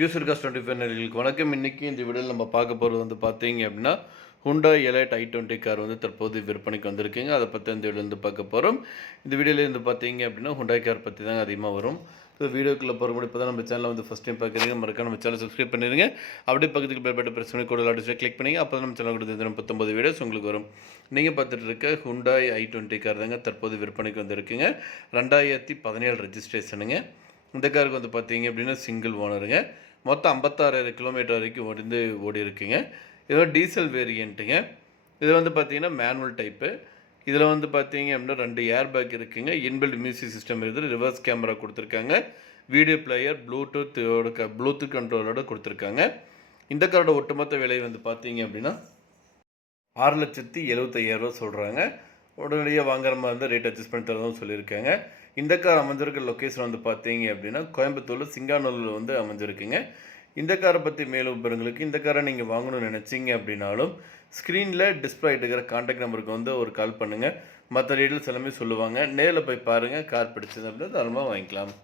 User cost 25 நேயர்களுக்கு வணக்கம். இன்னைக்கு இந்த வீடியோவில் நம்ம பார்க்க போகிறது வந்து பார்த்தீங்க அப்படின்னா, Hyundai Elite i20 கார் வந்து தற்போது விற்பனைக்கு வந்திருக்குங்க. அதை பற்றி இந்த வீடியோவில் வந்து பார்க்க போகிறோம். இந்த வீடியோவில் வந்து பார்த்தீங்க அப்படின்னா, Hyundai கார் பற்றி தாங்க அதிகமாக வரும். ஸோ வீடியோக்குள்ளே போகிற முன்னாடி இப்போ தான் நம்ம சேனலை வந்து ஃபஸ்ட் டைம் பார்க்குறீங்க, மறக்காம நம்ம சேனல் சப்ஸ்கிரைப் பண்ணிடுங்க. அப்படியே பக்கத்துக்கு பெல் பட்டன் பிரஸ் பண்ணி கூட ஆடியோ கிளிக் பண்ணிங்க. அப்போ தான் நம்ம சேனல் கொடுத்து 39 வீடியோஸ் உங்களுக்கு வரும். நீங்கள் பார்த்துட்டு இருக்க Hyundai i20 கார் தாங்க தற்போது விற்பனைக்கு வந்திருக்குங்க. 2017 ரெஜிஸ்ட்ரேஷனுங்க. இந்த காருக்கு வந்து பார்த்தீங்க அப்படின்னா சிங்கிள் ஓனருங்க. மொத்தம் 56,000 கிலோமீட்டர் வரைக்கும் ஓடி இருக்குங்க. இது வந்து டீசல் வேரியண்ட்டுங்க. இது வந்து பார்த்தீங்கன்னா மேனுவல் டைப்பு. இதில் வந்து பார்த்தீங்க அப்படின்னா 2 ஏர் பேக் இருக்குங்க. இன்பில்ட் மியூசிக் சிஸ்டம் இருக்குது. ரிவர்ஸ் கேமரா கொடுத்துருக்காங்க. வீடியோ பிளேயர் ப்ளூடூத் கண்ட்ரோலோட கொடுத்துருக்காங்க. இந்த காரோட ஒட்டுமொத்த விலை வந்து பார்த்தீங்க அப்படின்னா 6,75,000 சொல்கிறாங்க. உடனடியாக வாங்குற மாதிரி இருந்தால் ரேட் அட்ஜஸ்ட் பண்ணி தரதும் சொல்லியிருக்காங்க. இந்த கார் அமைஞ்சிருக்க லொக்கேஷன் வந்து பார்த்தீங்க அப்படின்னா கோயம்புத்தூர் சிங்கானூரில் வந்து அமைஞ்சிருக்குங்க. இந்த காரை பற்றி மேலும் விவரங்களுக்கு இந்த காரை நீங்கள் வாங்கணும்னு நினச்சிங்க அப்படின்னாலும் ஸ்க்ரீனில் டிஸ்பிளே ஆகிட்டு இருக்கிற கான்டாக்ட் நம்பருக்கு வந்து ஒரு கால் பண்ணுங்கள். மற்ற டீட்டெயில்ஸ் எல்லாமே சொல்லுவாங்க. நேரில் போய் பாருங்கள். கார் பிடிச்சது அப்படின்னா தாராளமாக வாங்கிக்கலாம்.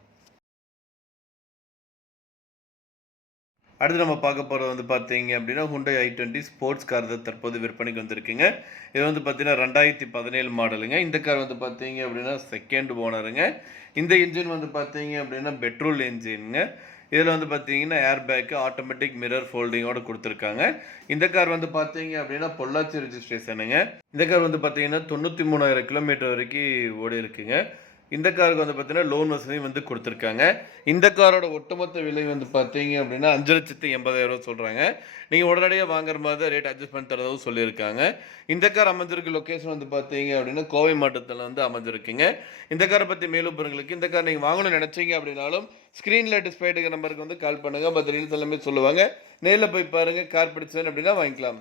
அடுத்து நம்ம பார்க்க போகிறது வந்து பார்த்தீங்க அப்படின்னா Hyundai i20 ஸ்போர்ட்ஸ் கார் தான் தற்போது விற்பனைக்கு வந்திருக்குங்க. இது வந்து பார்த்தீங்கன்னா 2017 மாடலுங்க. இந்த கார் வந்து பார்த்தீங்க அப்படின்னா செகண்ட் ஓனருங்க. இந்த இன்ஜின் வந்து பார்த்தீங்க அப்படின்னா பெட்ரோல் இன்ஜினுங்க. இதில் வந்து பார்த்தீங்கன்னா ஏர் பேக்கு ஆட்டோமேட்டிக் மிரர் ஃபோல்டிங்கோடு கொடுத்துருக்காங்க. இந்த கார் வந்து பார்த்தீங்க அப்படின்னா பொள்ளாச்சி ரெஜிஸ்ட்ரேஷனுங்க. இந்த கார் வந்து பார்த்தீங்கன்னா 93,000 கிலோமீட்டர் வரைக்கும் ஓடி இருக்குங்க. இந்த காருக்கு வந்து பார்த்தீங்கன்னா லோன் வசதியும் வந்து கொடுத்துருக்காங்க. இந்த காரோட ஒட்டுமொத்த விலை வந்து பார்த்தீங்க அப்படின்னா 5,80,000 சொல்கிறாங்க. நீங்கள் உடனடியாக வாங்குற மாதிரி தான் ரேட் அட்ஜஸ்ட் பண்ணி தரதாகவும் சொல்லியிருக்காங்க. இந்த கார் அமைஞ்சிருக்க லொக்கேஷன் வந்து பார்த்தீங்க அப்படின்னா கோவை மாவட்டத்தில் வந்து அமைஞ்சிருக்குங்க. இந்த காரை பற்றி மேலும் பொருட்களுக்கு இந்த கார் நீங்கள் வாங்கணும்னு நினச்சிங்க அப்படின்னாலும் ஸ்க்ரீனில் டிஸ்பிளே எடுக்கிற நம்பருக்கு வந்து கால் பண்ணுங்கள். மற்ற டீட்டெயில்ஸ் எல்லாமே சொல்லுவாங்க. நேரில் போய் பாருங்கள். கார் பிடிச்சதுன்னு அப்படின்னா வாங்கிக்கலாம்.